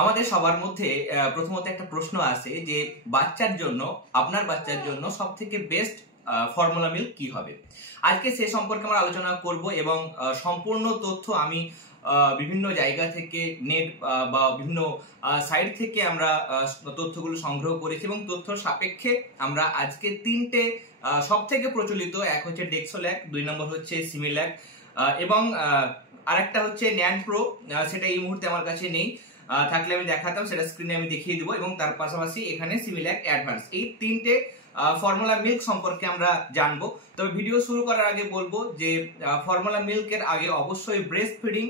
আমাদের সবার মধ্যে প্রথমত একটা প্রশ্ন আছে যে আপনার বাচ্চার জন্য সবথেকে বেস্ট ফর্মুলা মিল্ক কি হবে। আজকে সে সম্পর্কে আমরা আলোচনা করব এবং সম্পূর্ণ তথ্য আমি বিভিন্ন জায়গা থেকে নেট বা বিভিন্ন সাইট থেকে আমরা তথ্যগুলো সংগ্রহ করেছি এবং তথ্য সাপেক্ষে আমরা আজকে তিনটে সব থেকে প্রচলিত, এক হচ্ছে ডেক্সোল্যাক, 2 নম্বর হচ্ছে সিমিল্যাক এবং আরেকটা হচ্ছে ন্যানপ্রো, সেটা এই মুহূর্তে আমার কাছে নেই, থাকলে আমি দেখাতাম, সেটা স্ক্রিনে আমি দেখিয়ে দিব। এবং তার পাশাপাশি এখানে সিমিল্যাক অ্যাডভান্স, এই তিনটে ফর্মুলা মিল্ক সম্পর্কে আমরা জানবো। তবে ভিডিও শুরু করার আগে বলবো যে ফর্মুলা মিল্কের আগে অবশ্যই ব্রেস্ট ফিডিং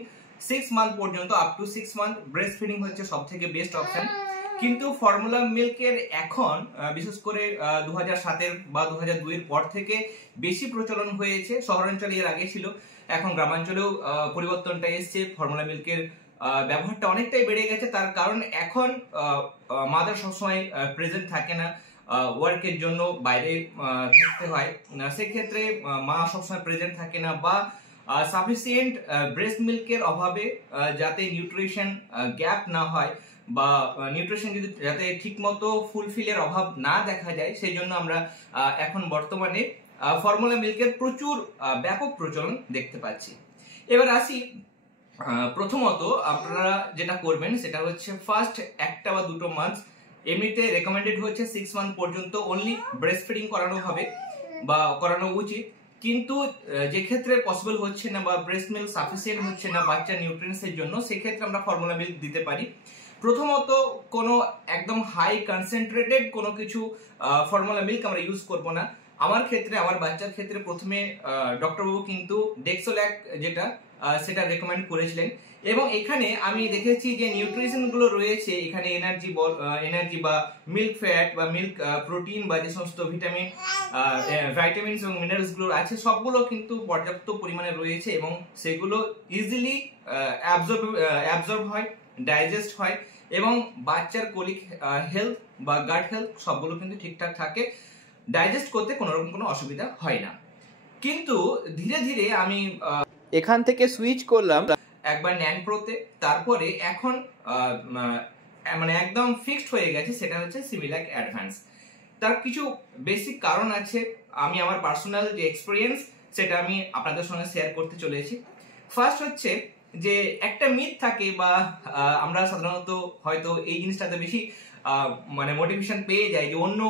6 মান্থ পর্যন্ত, up to 6 month breast feeding হচ্ছে সব থেকে বেস্ট অপশন। কিন্তু ফর্মুলা মিল্কের এখন বিশেষ করে 2007 বা 2002 এর পর থেকে বেশি প্রচলন হয়েছে। শহরাঞ্চলে এর আগে ছিল, এখন গ্রামাঞ্চলেও পরিবর্তনটা এসছে। ফর্মুলা মিল্কের ব্যবহারটা অনেকটাই বেড়ে গেছে। তার কারণ এখন মাদার সবসময় প্রেজেন্ট থাকে না, ওয়ার্কের জন্য বাইরে থাকতে হয়, সেক্ষেত্রে মা সবসময় প্রেজেন্ট থাকে না, বা সাফিসিয়েন্ট ব্রেস্ট মিল্কের অভাবে যাতে নিউট্রিশন গ্যাপ না হয় বা নিউট্রিশন যাতে ঠিকমতো ফুলফিলের অভাব না দেখা যায়, সেই জন্য আমরা এখন বর্তমানে ফর্মুলা মিল্কের প্রচুর ব্যাপক প্রচলন দেখতে পাচ্ছি। এবার আসি, প্রথমত আপনারা যেটা করবেন সেটা হচ্ছে ফার্স্ট 1 বা 2 মান্থ এমনিতে রেকমেন্ডেড হচ্ছে 6 মান্থ পর্যন্ত অনলি ব্রেস্ট ফিডিং করানো হবে বা করানো উচিত। কিন্তু যে ক্ষেত্রে পসিবল হচ্ছে না বা ব্রেস্ট মিল্ক সাফিসিয়েন্ট হচ্ছে না বাচ্চার নিউট্রিয়েন্টসের জন্য, সেক্ষেত্রে আমরা ফর্মুলা মিল্ক দিতে পারি। প্রথমত কোনো একদম হাই কনসেন্ট্রেটেড কোনো কিছু ফর্মুলা মিল্ক আমরা ইউজ করব না। আমার ক্ষেত্রে, আমার বাচ্চার ক্ষেত্রে প্রথমে ডক্টরবাবু কিন্তু ডেক্সোল্যাক যেটা সেটা রেকমেন্ড করেছিলেন, এবং এখানে আমি দেখেছি যে নিউট্রিশন গুলো রয়েছে এখানে, এনার্জি বা মিল্ক ফ্যাট বা মিল্ক প্রোটিন বা যে সমস্ত ভাইটামিনস এবং মিনারেলস গুলো আছে সবগুলো কিন্তু পর্যাপ্ত পরিমাণে রয়েছে এবং সেগুলো ইজিলি অ্যাবজর্ব হয়, ডাইজেস্ট হয় এবং বাচ্চার কোলিক হেলথ বা গাট হেলথ সবগুলো কিন্তু ঠিকঠাক থাকে, ডাইজেস্ট করতে কোনো রকম কোনো অসুবিধা হয় না। কিন্তু ধীরে ধীরে আমি এখান থেকে সুইচ করলাম একবার ন্যানপ্রোতে, তারপরে এখন মানে একদম ফিক্সড হয়ে গেছে, সেটা হচ্ছে সিমিল্যাক অ্যাডভান্স। তার কিছু বেসিক কারণ আছে, আমি আমার পার্সোনাল যে এক্সপিরিয়েন্স সেটা আমি আপনাদের সঙ্গে শেয়ার করতে চলেছি। ফার্স্ট হচ্ছে যে একটা মিথ থাকে বা আমরা সাধারণত হয়তো এই জিনিসটাতে বেশি মানে মোটিভেশন পেয়ে যাই যে অন্য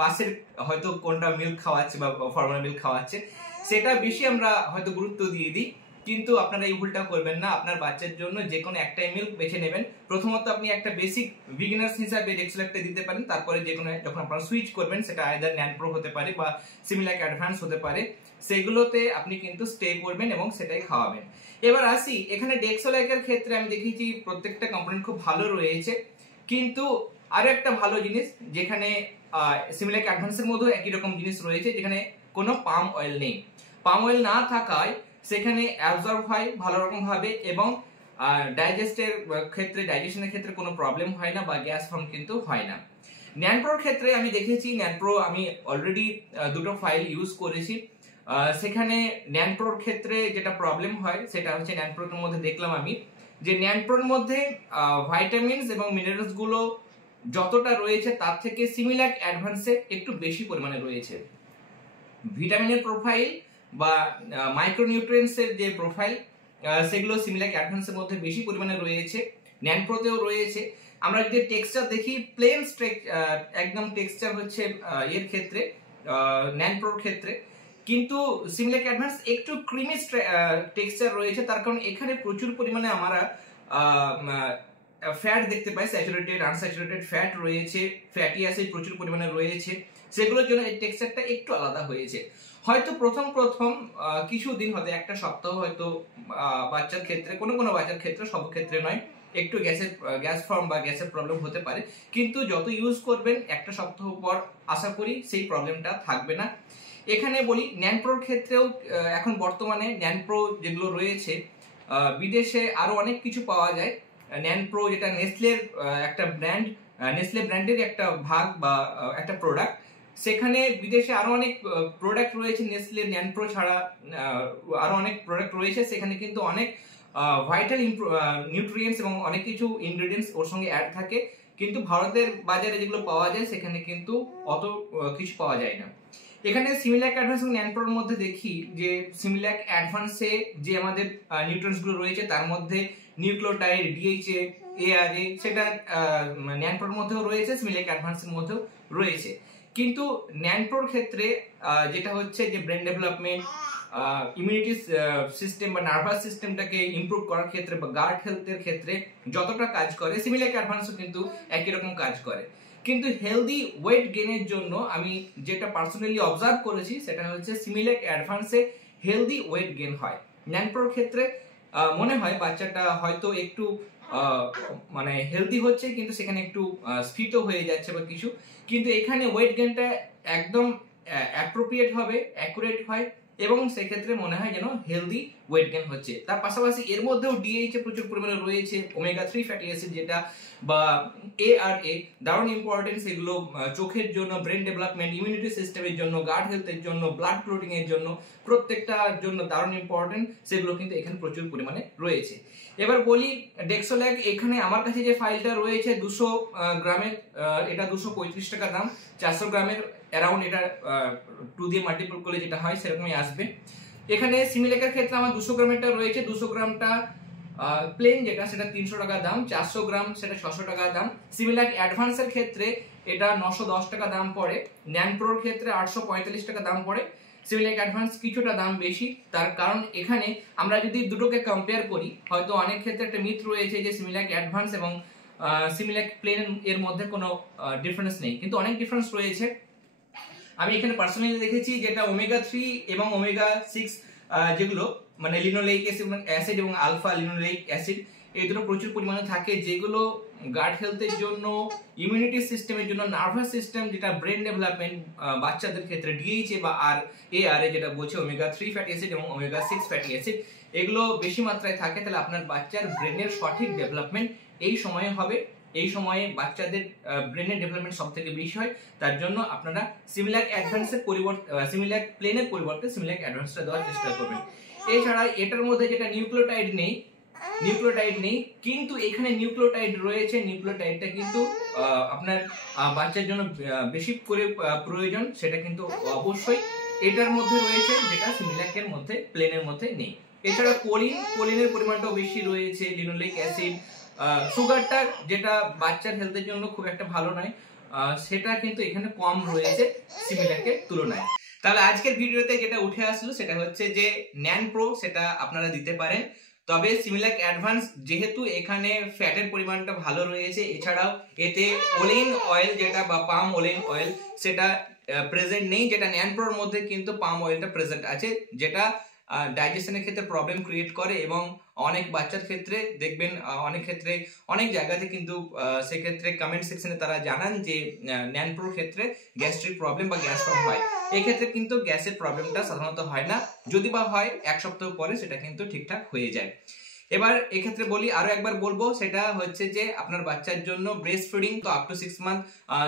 পাশের হয়তো কোনটা মিল্ক খাওয়াচ্ছে বা ফর্মুলা মিল্ক খাওয়াচ্ছে, সেটা বেশি আমরা হয়তো গুরুত্ব দিয়ে দিই। কিন্তু আপনারা এই ভুলটা করবেন না, আপনার বাচ্চার জন্য যে কোনো একটাই মিল্ক বেছে নেবেন। প্রথমত আপনি একটা বেসিক বিগিনার্স হিসাবে ডেক্সোল্যাকটা দিতে পারেন, তারপরে যে কোনো যখন আপনারা সুইচ করবেন, সেটা আইদার ন্যানপ্রো হতে পারে বা সিমিল্যাক অ্যাডভান্স হতে পারে, সেগুলোতে আপনি কিন্তু স্টে করবেন এবং সেটাই খাওয়াবেন। এবার আসি, এখানে ডেক্সোল্যাকের ক্ষেত্রে আমি দেখেছি প্রত্যেকটা কম্পোনেন্ট খুব ভালো রয়েছে, কিন্তু আরো একটা ভালো জিনিস, যেখানে সিমিল্যাক অ্যাডভান্সের মধ্যেও একই রকম জিনিস রয়েছে, যেখানে কোনো পাম অয়েল নেই। পাম অয়েল না থাকায় সেখানে অ্যাবজর্ব হয় ভালো রকম ভাবে এবং ডাইজেশনের ক্ষেত্রে কোনো প্রবলেম হয় না বা গ্যাস ফর্ম কিন্তু হয় না। ন্যানপ্রোর ক্ষেত্রে আমি দেখেছি, ন্যানপ্রো আমি অলরেডি 2টো ফাইল ইউজ করেছি, সেখানে ন্যানপ্রোর ক্ষেত্রে যেটা প্রবলেম হয় সেটা হচ্ছে, ন্যানপ্রোর মধ্যে দেখলাম আমি যে ন্যানপ্রোর মধ্যে ভাইটামিনস এবং মিনারেলস গুলো যতটা রয়েছে তার থেকে সিমিল্যাক অ্যাডভান্সে একটু বেশি পরিমাণে রয়েছে। ভিটামিনের প্রোফাইল বা মাইক্রোনিউট্রিয়েন্টস এর যে প্রোফাইল, সেগুলো সিমিল্যাক অ্যাডভান্সের মধ্যে বেশি পরিমাণে রয়েছে, ন্যানপ্রোতেও রয়েছে। আমরা যদি টেক্সচার দেখি, প্লেন একদম টেক্সচার হচ্ছে এর ক্ষেত্রে, ন্যানপ্রোর ক্ষেত্রে, কিন্তু সিমিল্যাক অ্যাডভান্স একটু ক্রিমি টেক্সচার রয়েছে। তার কারণ এখানে প্রচুর পরিমাণে আমরা ফ্যাট দেখতে পাই, স্যাচুরেটেড আনস্যাচুরেটেড ফ্যাট রয়েছে, ফ্যাটি অ্যাসিড প্রচুর পরিমাণে রয়েছে, সেগুলোর জন্য এই টেক্সচারটা একটু আলাদা হয়েছে। হয়তো প্রথম কিছুদিন, হয়তো একটা সপ্তাহ, হয়তো বাচ্চার ক্ষেত্রে কোনো বাচ্চার ক্ষেত্রে, সব ক্ষেত্রে নয়, একটু গ্যাস ফর্ম বা গ্যাসের প্রবলেম হতে পারে, কিন্তু যত ইউজ করবেন একটা সপ্তাহ পর আশা করি সেই প্রবলেমটা থাকবে না। এখানে বলি, ন্যানপ্রোর ক্ষেত্রেও এখন বর্তমানে ন্যানপ্রো যেগুলো রয়েছে, বিদেশে আরো অনেক কিছু পাওয়া যায়। ন্যানপ্রো যেটা নেসলের একটা ব্র্যান্ড, নেসলে ব্র্যান্ডের একটা ভাগ বা একটা প্রোডাক্ট, সেখানে বিদেশে আরো অনেক প্রোডাক্ট রয়েছে, নেসলে ন্যানপ্রো ছাড়া আরো অনেক প্রোডাক্ট রয়েছে, সেখানে কিন্তু অনেক ভাইটাল নিউট্রিয়েন্টস এবং অনেক কিছু ইনগ্রেডিয়েন্টস ওর সঙ্গে অ্যাড থাকে, কিন্তু ভারতের বাজারে যেগুলো পাওয়া যায় সেখানে কিন্তু অত কিছু পাওয়া যায় না। এখানে সিমিল্যাক অ্যাডভান্স এবং ন্যানপ্রোর মধ্যে দেখি যে সিমিল্যাক অ্যাডভান্সে যে আমাদের নিউট্রিয়েন্টস গুলো রয়েছে তার মধ্যে নিউক্লিওটাইড, ডিএইচএ, এআরএ সেটা ন্যানপ্রোর মধ্যেও রয়েছে, সিমিল্যাক অ্যাডভান্সের মধ্যেও রয়েছে। কিন্তু ন্যানপ্রোর ক্ষেত্রে যেটা হচ্ছে যে ব্রেন ডেভেলপমেন্ট, ইমিউনিটি সিস্টেম বা নার্ভাস সিস্টেমটাকে ইমপ্রুভ করার ক্ষেত্রে বা গার্ড হেলথের ক্ষেত্রে যতটা কাজ করে সিমিল্যাক অ্যাডভান্সও কিন্তু একই রকম কাজ করে। কিন্তু হেলদি ওয়েট গেইনের জন্য আমি যেটা পার্সোনালি অবজার্ভ করেছি সেটা হচ্ছে সিমিল্যাক অ্যাডভান্সে হেলদি ওয়েট গেইন হয়। ন্যানপ্রোর ক্ষেত্রে মনে হয় বাচ্চাটা হয়তো একটু মানে হেলদি হচ্ছে কিন্তু সেখানে একটু স্ফীত হয়ে যাচ্ছে বা কিছু, কিন্তু এখানে ওয়েট গেইনটা একদম অ্যাপ্রোপ্রিয়েট হবে, অ্যাকুরেট হয় এবং সেক্ষেত্রে মনে হয় যেন হেলদি ওয়েট গেইন হচ্ছে। তার পাশাপাশি এর মধ্যেও ডিএইচএ প্রচুর পরিমাণে রয়েছে, ওমেগা 3 ফ্যাটি অ্যাসিড যেটা বা এআরএ দারুণ ইম্পর্টেন্ট, সেগুলো চোখের জন্য, ব্রেন ডেভেলপমেন্ট, ইমিউনিটি সিস্টেমের জন্য, গার্ড হেলথের জন্য, ব্লাড ক্লটিং এর জন্য, প্রত্যেকটার জন্য দারুণ ইম্পর্টেন্ট, সেগুলো কিন্তু এখানে প্রচুর পরিমাণে রয়েছে। এবার বলি ডেক্সোল্যাক, এখানে আমার কাছে যে ফাইলটা রয়েছে 200 গ্রামের, এটা 235 টাকা দাম, 400 গ্রামের অ্যারাউন্ড এটা 2 দিয়ে মাল্টিপল করলে যেটা হয় সেরকমই আসবে। এখানে সিমিল্যাকের ক্ষেত্রে আমার 200 গ্রামেরটা রয়েছে, 200 গ্রামটা প্লেন যেটা সেটা 300 টাকা দাম, 400 গ্রাম সেটা 600 টাকা দাম। সিমিল্যাক অ্যাডভান্সের ক্ষেত্রে এটা 910 টাকা দাম পড়ে, ন্যানপ্রোর ক্ষেত্রে 845 টাকা দাম পড়ে। সিমিল্যাক অ্যাডভান্স কিছুটা দাম বেশি, তার কারণ এখানে আমরা যদি দুটোকে কম্পেয়ার করি, হয়তো অনেক ক্ষেত্রে একটা মিথ রয়েছে যে সিমিল্যাক অ্যাডভান্স এবং সিমিল্যাক প্লেন এর মধ্যে কোনো ডিফারেন্স নেই, কিন্তু অনেক ডিফারেন্স রয়েছে। আমি এখানে পার্সোনালি দেখেছি যেটা ওমেগা 3 এবং ওমেগা 6 যেগুলো মানে লিনোলেইক অ্যাসিড এবং আলফা লিনোলেইক অ্যাসিড, এই দুটো প্রচুর পরিমাণে থাকে, যেগুলো গার্ড হেলথের জন্য, ইমিউনিটি সিস্টেমের জন্য, নার্ভাস সিস্টেম যেটা ব্রেন ডেভেলপমেন্ট বাচ্চাদের ক্ষেত্রে ডিএইচএ বা এআরএ যেটা বলছে ওমেগা 3 ফ্যাটি অ্যাসিড এবং ওমেগা 6 ফ্যাটি অ্যাসিড, এগুলো বেশি মাত্রায় থাকে। তাহলে আপনার বাচ্চার ব্রেনের সঠিক ডেভেলপমেন্ট এই সময়ে হবে, এই সময়ে বাচ্চাদের ব্রেনের ডেভেলপমেন্ট সব থেকে বেশি হয়। তার জন্য আপনারা সিমিল্যাক অ্যাডভান্সের পরিবর্তে সিমিল্যাক প্লেনের পরিবর্তে সিমিল্যাক অ্যাডভান্সটা দেওয়ার চেষ্টা করবেন। এছাড়া এটার মধ্যে যেটা নিউক্লিওটাইড নেই, কিন্তু এখানে নিউক্লিওটাইড রয়েছে। নিউক্লিওটাইডটা কিন্তু আপনার বাচ্চার জন্য বেশি করে প্রয়োজন, সেটা কিন্তু অবশ্যই এটার মধ্যে রয়েছে, যেটা সিমিল্যাকের মধ্যে, প্লেনের মধ্যে নেই। এছাড়া কোলিনের পরিমাণটাও বেশি রয়েছে, লিনোলিক অ্যাসিড, সুগারটা যেটা বাচ্চার হেলথের জন্য খুব একটা ভালো নয়, সেটা কিন্তু এখানে কম রয়েছে সিমিল্যাকের তুলনায়। তাহলে আজকের ভিডিওতে যেটা উঠে আসলো সেটা হচ্ছে যে ন্যানপ্রো সেটা আপনারা দিতে পারেন, তবে সিমিল্যাক অ্যাডভান্স যেহেতু এখানে ফ্যাটের পরিমাণটা ভালো রয়েছে, এছাড়াও এতে ওলেইন অয়েল যেটা বা পাম ওলেইন অয়েল সেটা প্রেজেন্ট নেই, যেটা ন্যানপ্রোর মধ্যে কিন্তু পাম অয়েলটা প্রেজেন্ট আছে, যেটা ডাইজেশনের ক্ষেত্রে প্রবলেম ক্রিয়েট করে এবং অনেক বাচ্চার ক্ষেত্রে দেখবেন অনেক ক্ষেত্রে অনেক জায়গাতে কিন্তু সেক্ষেত্রে কমেন্ট সেকশনে তারা জানান যে ন্যানপ্রোর ক্ষেত্রে গ্যাস্ট্রিক প্রবলেম বা গ্যাস ফর্ম হয়। এই ক্ষেত্রে কিন্তু গ্যাসের প্রবলেমটা সাধারণত হয় না, যদি বা হয় 1 সপ্তাহ পরে সেটা কিন্তু ঠিকঠাক হয়ে যায়। এবার এক্ষেত্রে বলি, আরো একবার বলবো, সেটা হচ্ছে যে আপনার বাচ্চার জন্য ব্রেস্ট ফিডিং তো আপ টু 6 মান্থ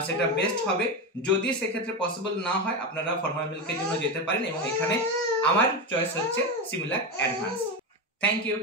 সেটা বেস্ট হবে। যদি সেক্ষেত্রে পসিবল না হয় আপনারা ফর্মুলা মিল্কের জন্য যেতে পারেন এবং এখানে আমার চয়েস হচ্ছে সিমিল্যাক অ্যাডভান্স। Thank you.